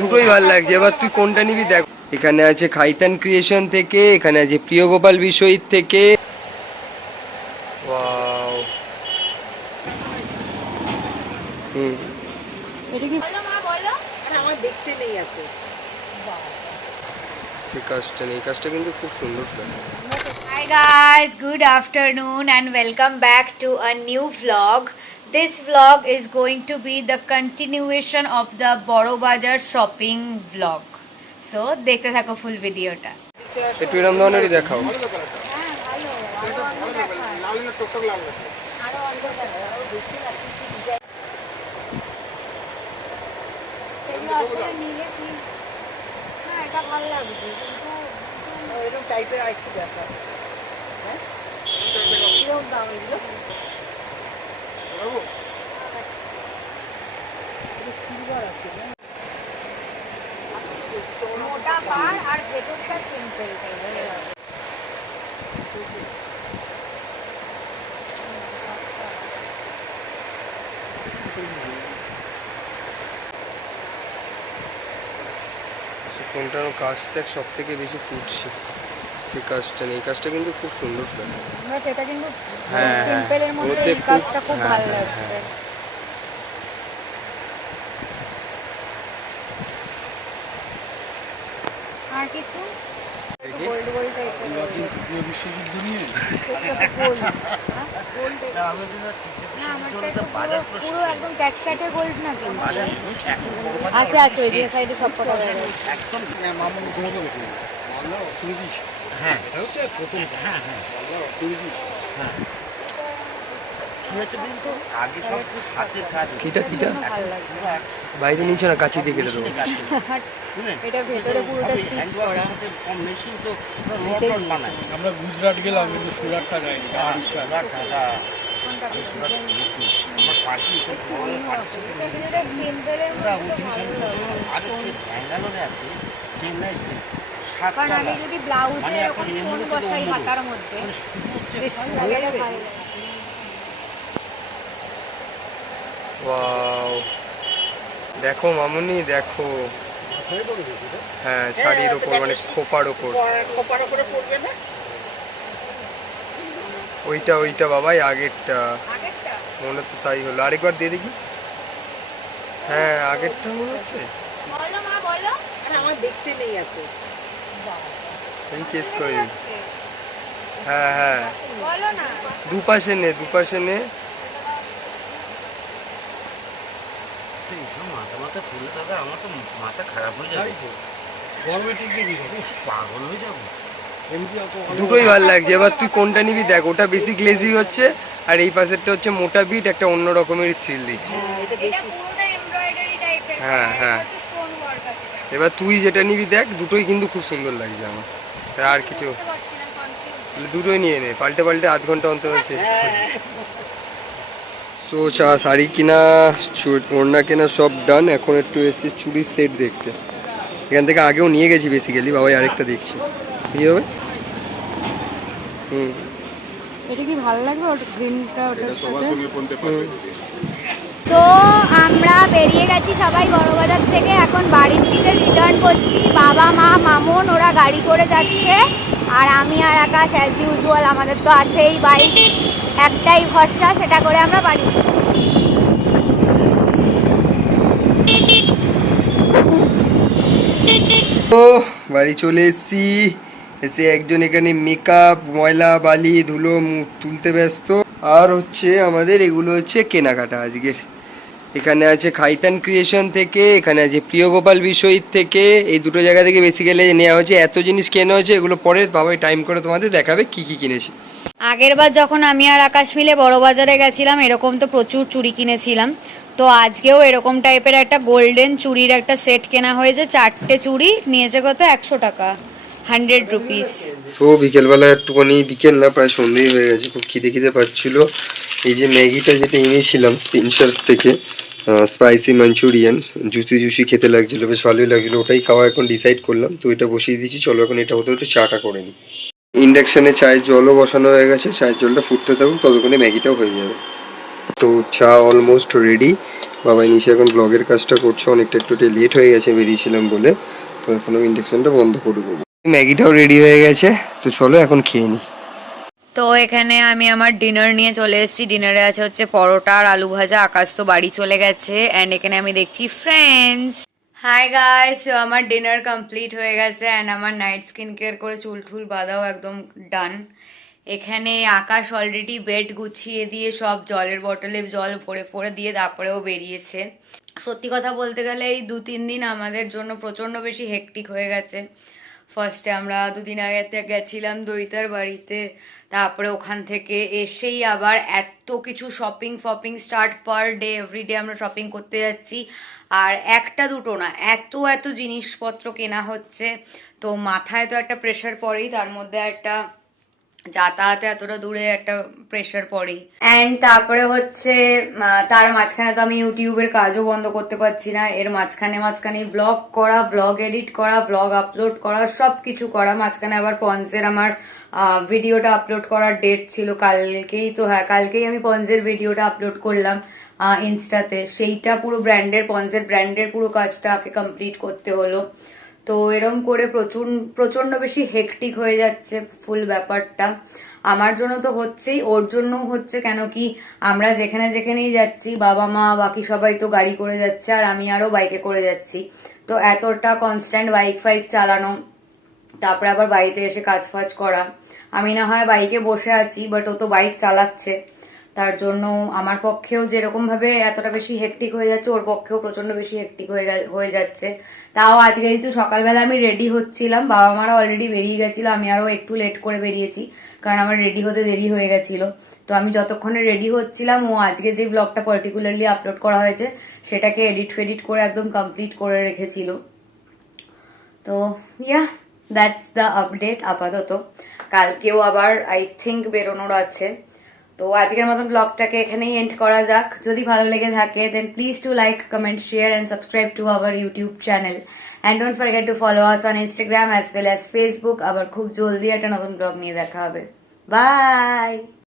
দুটোই ভালো লাগছে, এবার তুই কোনটা নিবি দেখ। এখানে আছে খাইতান ক্রিয়েশন থেকে, এখানে আছে প্রিয় গোপাল বিষয়ীর থেকে। ওয়াও। হুম, এটা কি বলো মা বলো? আর আমার দেখতে নেই এত। সেই কাজটা নেই, কাজটা কিন্তু খুব সুন্দর। Hi guys, good afternoon and welcome back to a new vlog. This vlog is going to be the continuation of the Boro Bazar shopping vlog. So, দেখতে থাকো ফুল ভিডিওটা। একটু এরকম ধরনেরই দেখাও। হ্যাঁ ভালো, আরো অন্য দেখায়। আরো অন্য দেখায়। সেগুলো আসলে নিলে কি, হ্যাঁ এটা ভালো লাগছে কিন্তু এরকম টাইপের আরেকটু দেখা। হ্যাঁ কিরকম দাম এগুলো? সিলভার আছে না, মোটা পার আর ভেতরটা সিম্পল টাইপের। কোনটার কাজটা সব থেকে বেশি ফুটছে, সেই কাজটা নেই, কাজটা কিন্তু খুব সুন্দর। বাট এটা কিন্তু হ্যাঁ, সিম্পলের মধ্যে ওতে এই কাজটা খুব হ্যাঁ, ভালো হ্যাঁ, লাগছে। হ্যাঁ। আর কিছু দেখি। গোল্ড গোল্ড টাইপের তৃতীয় বিশ্বযুদ্ধ নিয়ে গোল্ড, গোল্ড না আমারটা পুরো একদম ক্যাটসাটে গোল্ড না কিন্তু আছে আছে ওই দিকে সাইডে সব কটা একদম মামুন তোমাকে বেশি মাল্লা অর্থনীতি হ্যাঁ এটা হচ্ছে প্রথম হ্যাঁ হ্যাঁ মাল্লা অর্থনীতি হ্যাঁ কি হচ্ছে কিন্তু আগে সব হাতের কাজ। কিটা ভালো লাগছে। বাইরে নিচে না, কাছে দিয়ে কেটে দেবো। এটা ভেতরে পুরোটা স্টিচ করা। কম মেশিন তো রড বানায়। আমরা গুজরাট গেলাম কিন্তু সুরাটটা যাইনি যাওয়ার ইচ্ছা আছে। কোনটা আমার পার্টি তো এটা সিম্পলের মধ্যে তো ভালো লাগছে। আর হচ্ছে ব্যাঙ্গালোরে আছে চেন্নাই কারণ আমি যদি ব্লাউজে এরকম স্টোন বসাই হাতার মধ্যে তাহলে ভালো লাগে। ওয়াও, দেখো মামুনি দেখো। হ্যাঁ, শাড়ির ওপর মানে খোপার ওপর। খোপার উপরে পড়বে না? ওইটা বাবাই আগেরটা আগেরটা মনে তো তাই হলো, আরেকবার দিয়ে দেখি। হ্যাঁ, আগেরটা মনে হচ্ছে। বলো মা বলো। আর আমার দেখতে নেই এত। আমি কেস করে দিই। হ্যাঁ হ্যাঁ, বলো না। দুপাশে নে। মাথা ফুলে দাদা, আমার তো মাথা খারাপ হয়ে যাবে, গরমে টিকবে কি করে? পাগল হয়ে যাবো। এমনি অত দুটোই ভালো লাগছে, এবার তুই কোনটা নিবি দেখ। ওটা বেশি গ্লেজি হচ্ছে আর এই পাশেরটা হচ্ছে মোটা বিট, একটা অন্য রকমের থ্রিল দিচ্ছে। এটা এটা বেশি পুরোটা এমব্রয়ডারি টাইপের। হ্যাঁ, হ্যাঁ। স্টোন ওয়ার্ক আছে এটা। এবার তুই যেটা নিবি দেখ, দুটোই কিন্তু খুব সুন্দর লাগছে আমার। আর কিছু বুঝতে পারছি না, কনফিউজ। দুটোই নিয়ে নে, পাল্টে আধ ঘন্টা অন্তর শেষ কর। সো শাড়ি কিনা, ওড়না কেনা সব ডান। এখন একটু এসে চুড়ির সেট দেখতে। এখান থেকে আগেও নিয়ে গেছি বেসিক্যালি, বাবাই আরেকটা দেখছি। কি হবে? হুম, এটা কি ভালো লাগবে ওটা গ্রিনটা ওটার সাথে? হুম। তো আমরা বেরিয়ে গেছি সবাই বড়বাজার থেকে, এখন বাড়ির দিকে রিটার্ন করছি। বাবা মা মামুন ওরা গাড়ি করে যাচ্ছে আর আমি আর আকাশ অ্যাজ ইউজুয়াল, আমাদের তো আছেই বাইক, একটাই ভরসা, সেটা করে আমরা বাড়ি যাচ্ছি। তো বাড়ি চলে এসেছি। এসে একজন এখানে মেকআপ, ময়লা বালি ধুলো তুলতে ব্যস্ত। আর হচ্ছে আমাদের এগুলো হচ্ছে কেনাকাটা আজকের। এখানে আছে খাইতান ক্রিয়েশন থেকে, এখানে আছে প্রিয় গোপাল বিষয়ীর থেকে। এই দুটো জায়গা থেকে বেশি গেলে নেওয়া হয়েছে। এত জিনিস কেনা হয়েছে, এগুলো পরে বাবাই টাইম করে তোমাদের দেখাবে কি কি কিনেছি। আগের বার যখন আমি আর আকাশ মিলে বড়বাজারে গেছিলাম এরকম তো প্রচুর চুড়ি কিনেছিলাম। তো আজকেও এরকম টাইপের একটা গোল্ডেন চুড়ির একটা সেট কেনা হয়েছে। 4টে চুড়ি নিয়েছে কত, 100 টাকা, 100 রুপিস। তো বিকেলবেলা একটুখানি, বিকেল না প্রায় সন্ধ্যেই হয়ে গেছে, খুব খিদে পাচ্ছিল। এই যে ম্যাগিটা যেটা এনেছিলাম স্পিনসার্স থেকে, স্পাইসি মাঞ্চুরিয়ান, জুসি খেতে লাগছিলো, বেশ ভালোই লাগছিলো। ওটাই খাওয়া এখন ডিসাইড করলাম। তো এটা বসিয়ে দিয়েছি, চলো এখন এটা হতে চাটা করে নিই। ইন্ডাকশানে চায়ের জলও বসানো হয়ে গেছে, চায়ের জলটা ফুটতে থাকুক, ততক্ষণে ম্যাগিটাও হয়ে যাবে। তো চা অলমোস্ট রেডি। বাবাই নিচে এখন ব্লগের কাজটা করছে, অনেকটা একটু লেট হয়ে গেছে বেরিয়েছিলাম বলে, তো এখন আমি ইন্ডাকশনটা বন্ধ করে দেবো। ম্যাগিটাও রেডি হয়ে গেছে, তো চলো এখন খেয়ে নিই। তো এখানে আমি আমার ডিনার নিয়ে চলে এসেছি। ডিনারে আছে হচ্ছে পরোটা আর আলু ভাজা। আকাশ তো বাড়ি চলে গেছে অ্যান্ড এখানে আমি দেখছি ফ্রেন্ডস। হাই গাইস, আমার ডিনার কমপ্লিট হয়ে গেছে অ্যান্ড আমার নাইট স্কিন কেয়ার করে চুল টুল বাঁধাও একদম ডান। এখানে আকাশ অলরেডি বেড গুছিয়ে দিয়ে সব জলের বোতলে জল ভরে ভরে দিয়ে তারপরেও বেরিয়েছে। সত্যি কথা বলতে গেলে এই 2-3 দিন আমাদের জন্য প্রচণ্ড বেশি হেকটিক হয়ে গেছে। ফার্স্টে আমরা 2 দিন আগে গেছিলাম দইতার বাড়িতে, তারপরে ওখান থেকে এসেই আবার এত কিছু শপিং ফপিং স্টার্ট, পার ডে এভরিডে আমরা শপিং করতে যাচ্ছি। আর একটা দুটো না, এত এত জিনিসপত্র কেনা হচ্ছে, তো মাথায় তো একটা প্রেশার পড়েই, তার মধ্যে একটা যাতায়াতে এতটা দূরে একটা প্রেশার পড়েই। অ্যান্ড তারপরে হচ্ছে তার মাঝখানে তো আমি ইউটিউবের কাজও বন্ধ করতে পারছি না। এর মাঝখানে ব্লগ করা, ব্লগ এডিট করা, ব্লগ আপলোড করা, সব কিছু করা। মাঝখানে আবার পঞ্চের আমার ভিডিওটা আপলোড করার ডেট ছিল কালকেই, তো হ্যাঁ কালকেই আমি পঞ্চের ভিডিওটা আপলোড করলাম ইনস্টাতে। সেইটা পুরো পঞ্চের ব্র্যান্ডের পুরো কাজটাকে কমপ্লিট করতে হলো। তো এরকম করে প্রচন্ড বেশি হেকটিক হয়ে যাচ্ছে ফুল ব্যাপারটা। আমার জন্য তো হচ্ছেই, ওর জন্যও হচ্ছে, কেন কি আমরা যেখানেই যাচ্ছি বাবা মা বাকি সবাই তো গাড়ি করে যাচ্ছে আর আমি আরো বাইকে করে যাচ্ছি। তো এতটা কনস্ট্যান্ট বাইক ফাইক চালানো, তারপরে আবার বাড়িতে এসে কাজ ফাজ করা। আমি না হয় বাইকে বসে আছি, বাট ও তো বাইক চালাচ্ছে, তার জন্য আমার পক্ষেও যেরকম ভাবে এতটা বেশি হেকটিক হয়ে যাচ্ছে, ওর পক্ষেও প্রচন্ড বেশি হেকটিক হয়ে যাচ্ছে। তাও আজকে যেহেতু সকালবেলা আমি রেডি হচ্ছিলাম, বাবা মারা অলরেডি বেরিয়ে গেছিল, আমি আরো একটু লেট করে বেরিয়েছি কারণ আমার রেডি হতে দেরি হয়ে গেছিল। তো আমি যতক্ষণে রেডি হচ্ছিলাম, ও আজকে যে ব্লগটা পার্টিকুলারলি আপলোড করা হয়েছে সেটাকে এডিট ফেডিট করে একদম কমপ্লিট করে রেখেছিল। তো ইয়া, দ্যাটস দ্য আপডেট আপাতত। কালকেও আবার আই থিঙ্ক বেরোনোর আছে। তো আজকের মতন ব্লগটাকে এখানেই এন্ড করা যাক। যদি ভালো লেগে থাকে then please to like, comment, share and subscribe to our YouTube channel and don't forget to follow us on Instagram as well as Facebook. আবার খুব জলদি একটা নতুন ব্লগ নিয়ে দেখা হবে। বাই।